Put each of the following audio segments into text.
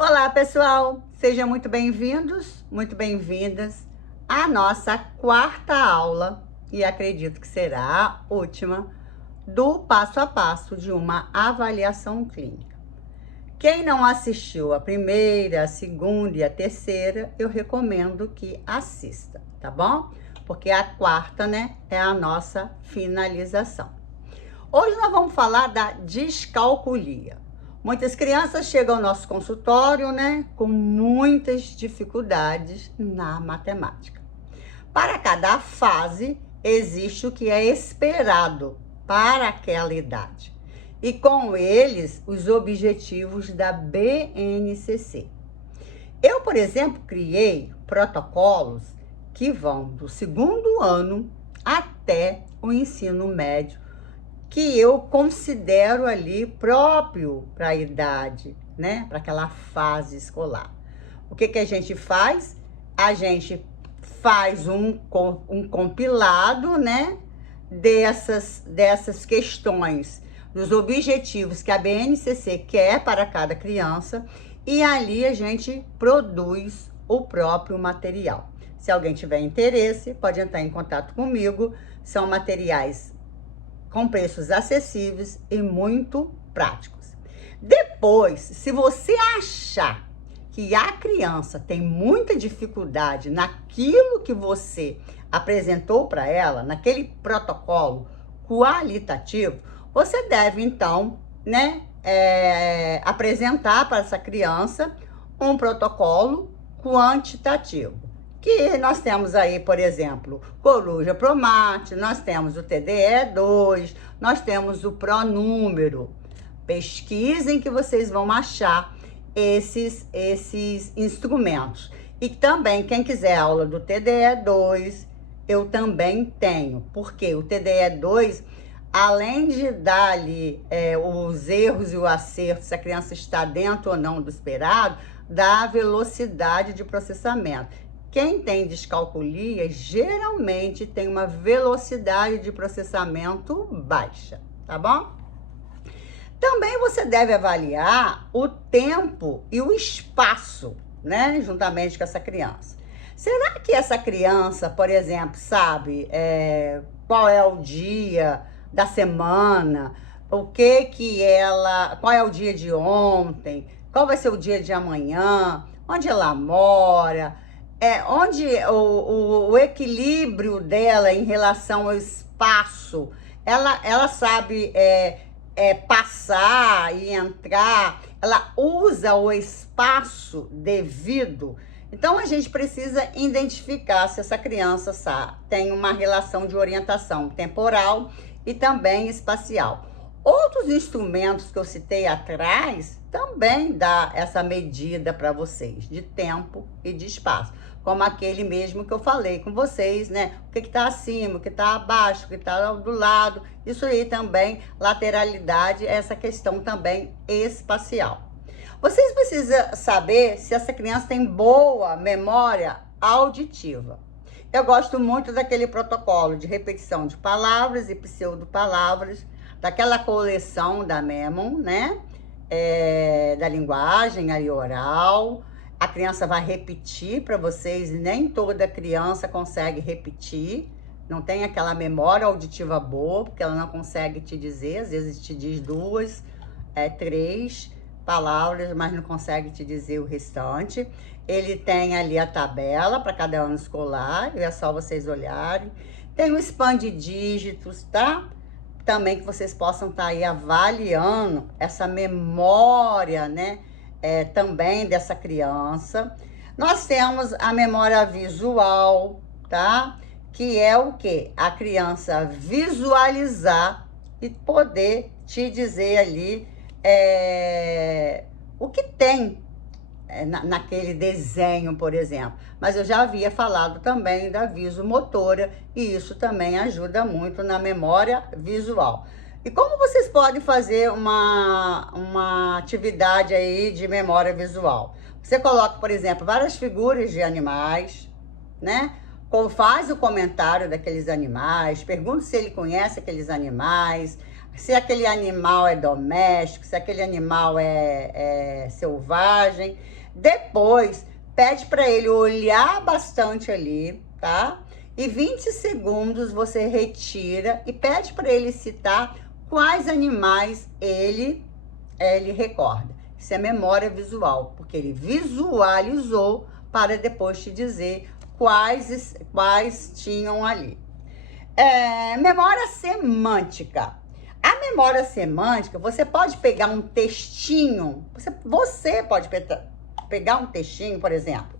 Olá, pessoal! Sejam muito bem-vindos, muito bem-vindas à nossa quarta aula, e acredito que será a última, do passo a passo de uma avaliação clínica. Quem não assistiu a primeira, a segunda e a terceira, eu recomendo que assista, tá bom? Porque a quarta, né, é a nossa finalização. Hoje nós vamos falar da descalculia. Muitas crianças chegam ao nosso consultório, né, com muitas dificuldades na matemática. Para cada fase, existe o que é esperado para aquela idade. E com eles, os objetivos da BNCC. Eu, por exemplo, criei protocolos que vão do segundo ano até o ensino médio, que eu considero ali próprio para a idade, né? Para aquela fase escolar. O que a gente faz? A gente faz um compilado, né? Dessas questões, dos objetivos que a BNCC quer para cada criança, e ali a gente produz o próprio material. Se alguém tiver interesse, pode entrar em contato comigo. São materiais com preços acessíveis e muito práticos. Depois, se você achar que a criança tem muita dificuldade naquilo que você apresentou para ela, naquele protocolo qualitativo, você deve então, né, apresentar para essa criança um protocolo quantitativo. Que nós temos aí, por exemplo, Coruja Promate, nós temos o TDE2, nós temos o Pronúmero. Pesquisem que vocês vão achar esses instrumentos. E também, quem quiser aula do TDE2, eu também tenho. Porque o TDE2, além de dar ali os erros e o acerto, se a criança está dentro ou não do esperado, dá velocidade de processamento. Quem tem descalculia geralmente tem uma velocidade de processamento baixa, tá bom? Também você deve avaliar o tempo e o espaço, né, juntamente com essa criança. Será que essa criança, por exemplo, sabe qual é o dia da semana, qual é o dia de ontem, qual vai ser o dia de amanhã, onde ela mora? Onde o equilíbrio dela em relação ao espaço, ela sabe passar e entrar, ela usa o espaço devido. Então, a gente precisa identificar se essa criança tem uma relação de orientação temporal e também espacial. Outros instrumentos que eu citei atrás também dá essa medida para vocês de tempo e de espaço, como aquele mesmo que eu falei com vocês, né? O que está acima, o que está abaixo, o que está do lado. Isso aí também, lateralidade, essa questão também espacial. Vocês precisam saber se essa criança tem boa memória auditiva. Eu gosto muito daquele protocolo de repetição de palavras e pseudopalavras, daquela coleção da Memon, né? Da linguagem aí oral. A criança vai repetir para vocês, nem toda criança consegue repetir, não tem aquela memória auditiva boa, porque ela não consegue te dizer, às vezes te diz 2, 3 palavras, mas não consegue te dizer o restante. Ele tem ali a tabela para cada ano escolar, é só vocês olharem. Tem o span de dígitos, tá? Também que vocês possam estar aí avaliando essa memória, né? Também dessa criança. Nós temos a memória visual, tá? Que é o quê? A criança visualizar e poder te dizer ali o que tem naquele desenho, por exemplo. Mas eu já havia falado também da visomotora, e isso também ajuda muito na memória visual. E como vocês podem fazer uma atividade aí de memória visual? Você coloca, por exemplo, várias figuras de animais, né? Faz o comentário daqueles animais, pergunta se ele conhece aqueles animais, se aquele animal é doméstico, se aquele animal é selvagem. Depois, pede para ele olhar bastante ali, tá? E 20 segundos você retira e pede para ele citar quais animais ele recorda. Isso é memória visual, porque ele visualizou para depois te dizer quais tinham ali. Memória semântica. A memória semântica, você pode pegar um textinho, você pode pegar um textinho, por exemplo.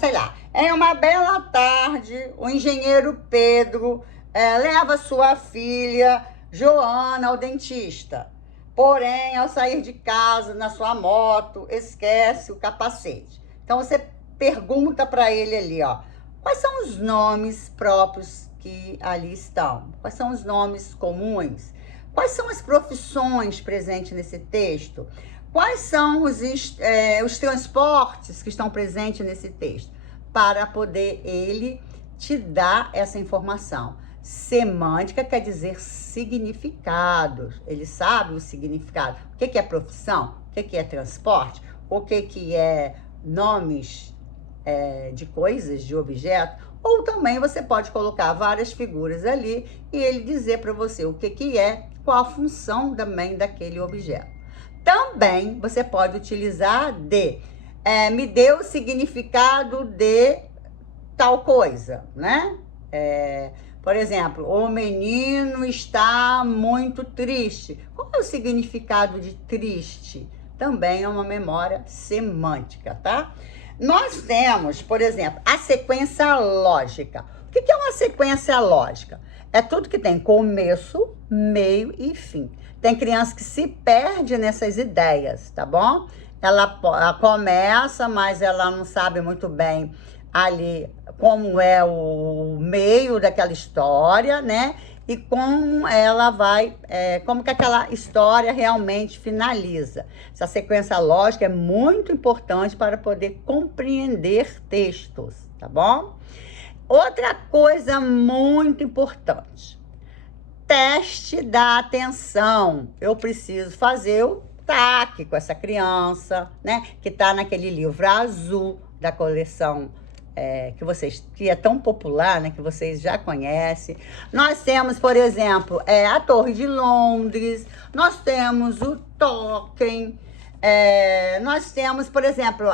Sei lá, em uma bela tarde, o engenheiro Pedro leva sua filha Joana ao dentista. Porém, ao sair de casa, na sua moto, esquece o capacete. Então, você pergunta para ele ali, ó, quais são os nomes próprios que ali estão? Quais são os nomes comuns? Quais são as profissões presentes nesse texto? Quais são os transportes que estão presentes nesse texto? Para poder ele te dar essa informação. Semântica quer dizer significado. Ele sabe o significado. O que é profissão? O que é transporte? O que é nomes de coisas, de objetos? Ou também você pode colocar várias figuras ali e ele dizer para você o que é, qual a função também daquele objeto. Também você pode utilizar me dê o significado de tal coisa, né? Por exemplo, o menino está muito triste. Qual é o significado de triste? Também é uma memória semântica, tá? Nós temos, por exemplo, a sequência lógica. O que é uma sequência lógica? É tudo que tem começo, meio e fim. Tem criança que se perde nessas ideias, tá bom? Ela começa, mas ela não sabe muito bem ali como é o meio daquela história, né? E como ela vai, como que aquela história realmente finaliza. Essa sequência lógica é muito importante para poder compreender textos, tá bom? Outra coisa muito importante, teste da atenção. Eu preciso fazer o TAC com essa criança, né? Que tá naquele livro azul da coleção que é tão popular, né, que vocês já conhecem. Nós temos, por exemplo, a Torre de Londres, nós temos o Tolkien, nós temos, por exemplo,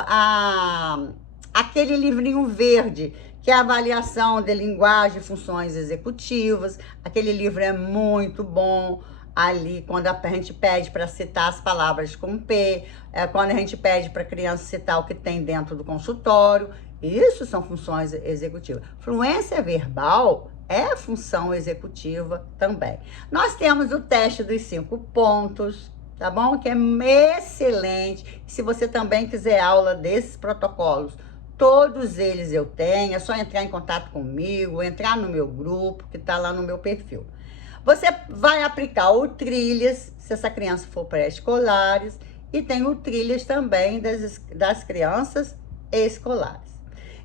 aquele livrinho verde, que é a avaliação de linguagem e funções executivas. Aquele livro é muito bom. Ali, quando a gente pede para citar as palavras com P, quando a gente pede para a criança citar o que tem dentro do consultório, isso são funções executivas. Fluência verbal é função executiva também. Nós temos o teste dos 5 pontos, tá bom? Que é excelente. Se você também quiser aula desses protocolos, todos eles eu tenho, é só entrar em contato comigo, entrar no meu grupo, que está lá no meu perfil. Você vai aplicar o trilhas, se essa criança for pré-escolares, e tem o trilhas também das crianças escolares.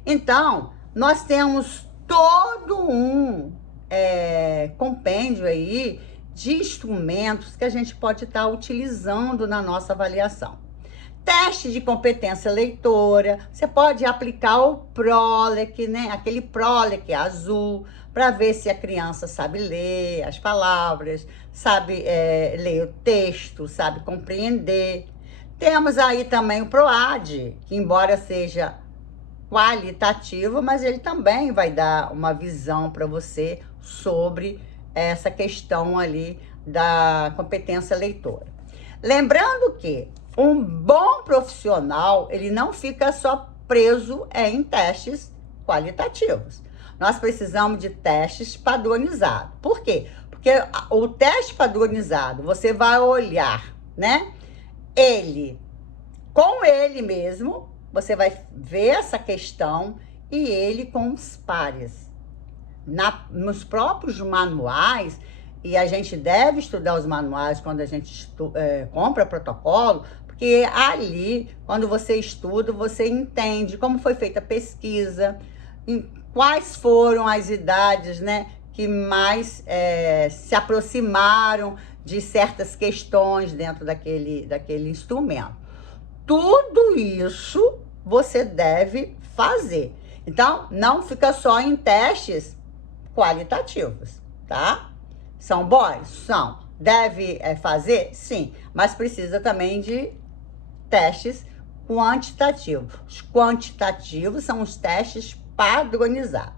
Então, nós temos todo um compêndio aí de instrumentos que a gente pode estar utilizando na nossa avaliação. Teste de competência leitora, você pode aplicar o PROLEC, né? Aquele PROLEC azul, para ver se a criança sabe ler as palavras, sabe ler o texto, sabe compreender. Temos aí também o PROAD, que embora seja qualitativo, mas ele também vai dar uma visão para você sobre essa questão ali da competência leitora. Lembrando que um bom profissional, ele não fica só preso em testes qualitativos. Nós precisamos de testes padronizados. Por quê? Porque o teste padronizado, você vai olhar, né? Com ele mesmo, você vai ver essa questão e ele com os pares. Nos próprios manuais, e a gente deve estudar os manuais quando a gente compra protocolo, porque ali, quando você estuda, você entende como foi feita a pesquisa, quais foram as idades, né, que mais se aproximaram de certas questões dentro daquele instrumento. Tudo isso você deve fazer. Então, não fica só em testes qualitativos, tá? São bons? São. Deve fazer? Sim. Mas precisa também de testes quantitativos. Os quantitativos são os testes padronizados.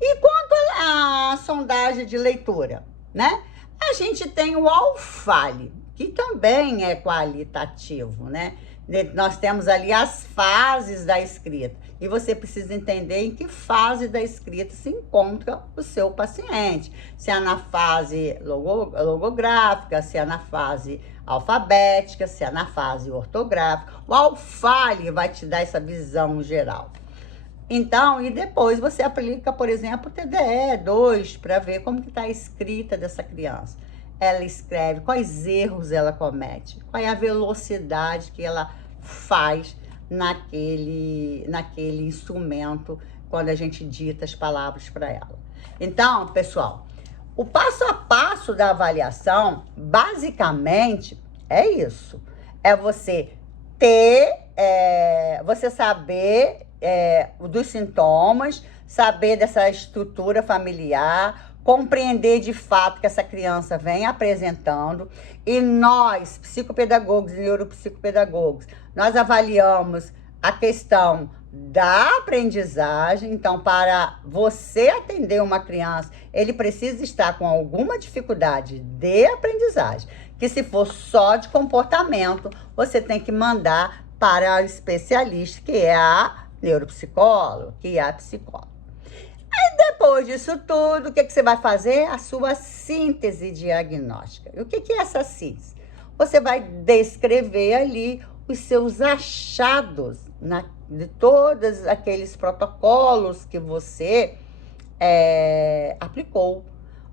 E quanto à sondagem de leitura, né? A gente tem o Alfale, que também é qualitativo, né? Nós temos ali as fases da escrita. E você precisa entender em que fase da escrita se encontra o seu paciente. Se é na fase logográfica, se é na fase alfabética, se é na fase ortográfica. O Alfale vai te dar essa visão geral. Então, e depois você aplica, por exemplo, o TDE-2 para ver como que está a escrita dessa criança. Ela escreve, quais erros ela comete, qual é a velocidade que ela faz naquele instrumento quando a gente dita as palavras para ela. Então, pessoal, o passo a passo da avaliação, basicamente, é isso. É você você saber dos sintomas, saber dessa estrutura familiar, compreender de fato que essa criança vem apresentando, e nós, psicopedagogos e neuropsicopedagogos, nós avaliamos a questão da aprendizagem. Então, para você atender uma criança, ele precisa estar com alguma dificuldade de aprendizagem, que se for só de comportamento, você tem que mandar para o especialista, que é a neuropsicóloga, que é a psicóloga. Depois disso tudo, o que você vai fazer? A sua síntese diagnóstica. E o que é essa síntese? Você vai descrever ali os seus achados de todos aqueles protocolos que você aplicou.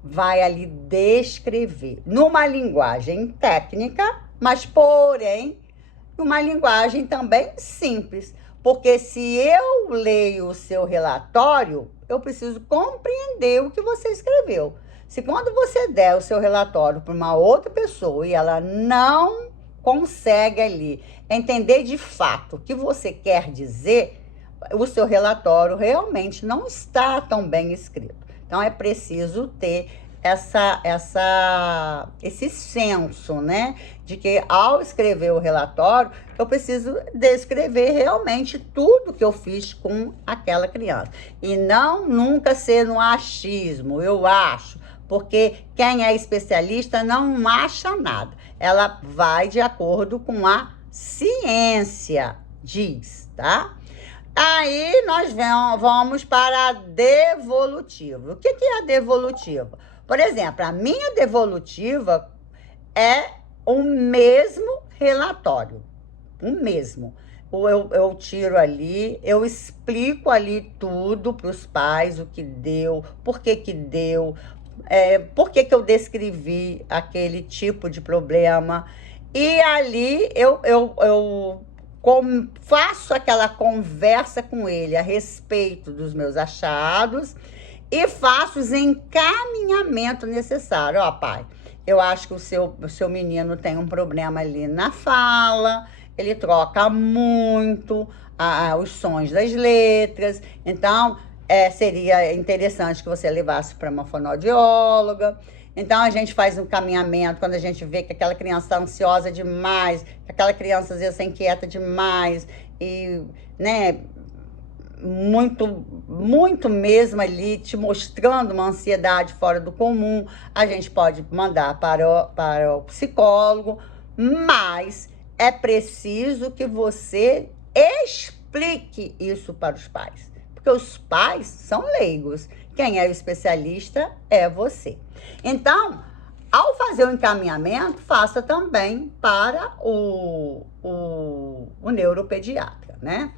Vai ali descrever numa linguagem técnica, mas porém numa linguagem também simples. Porque se eu leio o seu relatório, eu preciso compreender o que você escreveu. Se quando você der o seu relatório para uma outra pessoa e ela não consegue ali entender de fato o que você quer dizer, o seu relatório realmente não está tão bem escrito. Então, é preciso ter esse senso, né? De que ao escrever o relatório, eu preciso descrever realmente tudo que eu fiz com aquela criança. E não nunca ser no achismo, eu acho. Porque quem é especialista não acha nada. Ela vai de acordo com a ciência, diz, tá? Aí nós vamos para a devolutiva. O que é a devolutiva? Por exemplo, a minha devolutiva é o mesmo relatório, o mesmo. Eu tiro ali, eu explico ali tudo para os pais, o que deu, por que deu, por que eu descrevi aquele tipo de problema. E ali eu faço aquela conversa com ele a respeito dos meus achados e faço os encaminhamentos necessários. Ó, pai, eu acho que o seu menino tem um problema ali na fala, ele troca muito os sons das letras, então seria interessante que você levasse para uma fonoaudióloga. Então, a gente faz um encaminhamento quando a gente vê que aquela criança está ansiosa demais, que aquela criança, às vezes, está inquieta demais e, né, muito mesmo ali, te mostrando uma ansiedade fora do comum. A gente pode mandar para o psicólogo, mas é preciso que você explique isso para os pais, porque os pais são leigos. Quem é o especialista é você. Então, ao fazer o encaminhamento, faça também para o neuropediatra, né?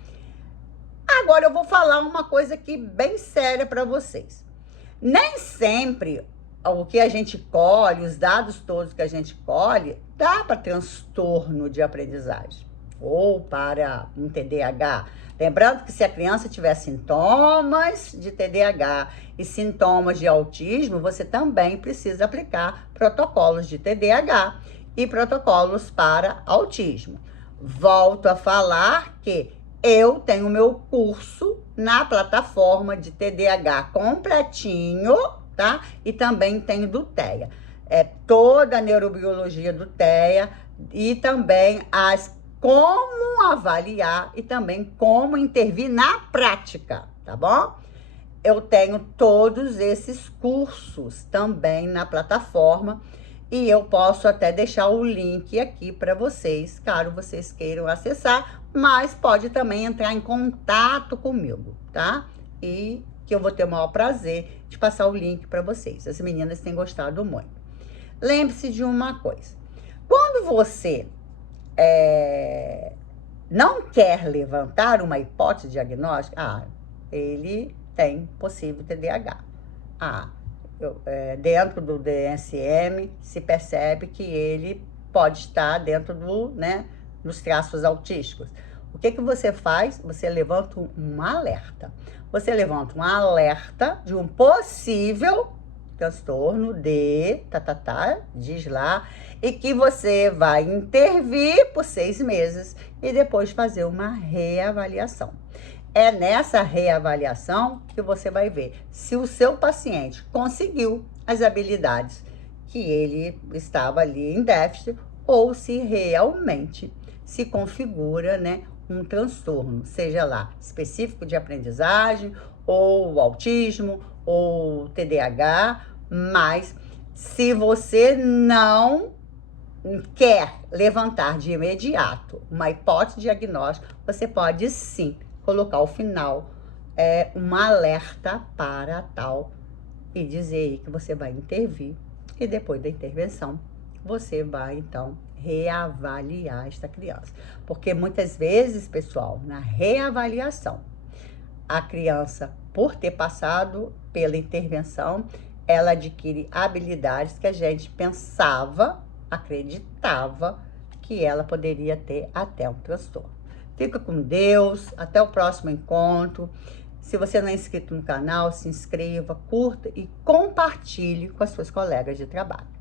Agora eu vou falar uma coisa aqui bem séria para vocês. Nem sempre o que a gente colhe, os dados todos que a gente colhe, dá para transtorno de aprendizagem. ou para um TDAH. Lembrando que se a criança tiver sintomas de TDAH e sintomas de autismo, você também precisa aplicar protocolos de TDAH e protocolos para autismo. Volto a falar que eu tenho meu curso na plataforma de TDAH completinho, tá? E também tenho do TEA. É toda a neurobiologia do TEA e também como avaliar e também como intervir na prática, tá bom? Eu tenho todos esses cursos também na plataforma e eu posso até deixar o link aqui para vocês, caso vocês queiram acessar, mas pode também entrar em contato comigo, tá? E que eu vou ter o maior prazer de passar o link para vocês. As meninas têm gostado muito. Lembre-se de uma coisa. Quando você não quer levantar uma hipótese diagnóstica, ele tem possível TDAH. Dentro do DSM se percebe que ele pode estar dentro dos traços autísticos. O que você faz? Você levanta um alerta. Você levanta um alerta de um possível transtorno de diz lá, e que você vai intervir por 6 meses e depois fazer uma reavaliação. É nessa reavaliação que você vai ver se o seu paciente conseguiu as habilidades que ele estava ali em déficit ou se realmente se configura, um transtorno, seja lá específico de aprendizagem, ou autismo, ou TDAH, mas se você não quer levantar de imediato uma hipótese diagnóstica, você pode sim colocar ao final um alerta para tal e dizer aí que você vai intervir e depois da intervenção você vai então reavaliar esta criança. Porque muitas vezes, pessoal, na reavaliação, a criança, por ter passado pela intervenção, ela adquire habilidades que a gente pensava, acreditava que ela poderia ter até um transtorno. Fica com Deus, até o próximo encontro. Se você não é inscrito no canal, se inscreva, curta e compartilhe com as suas colegas de trabalho.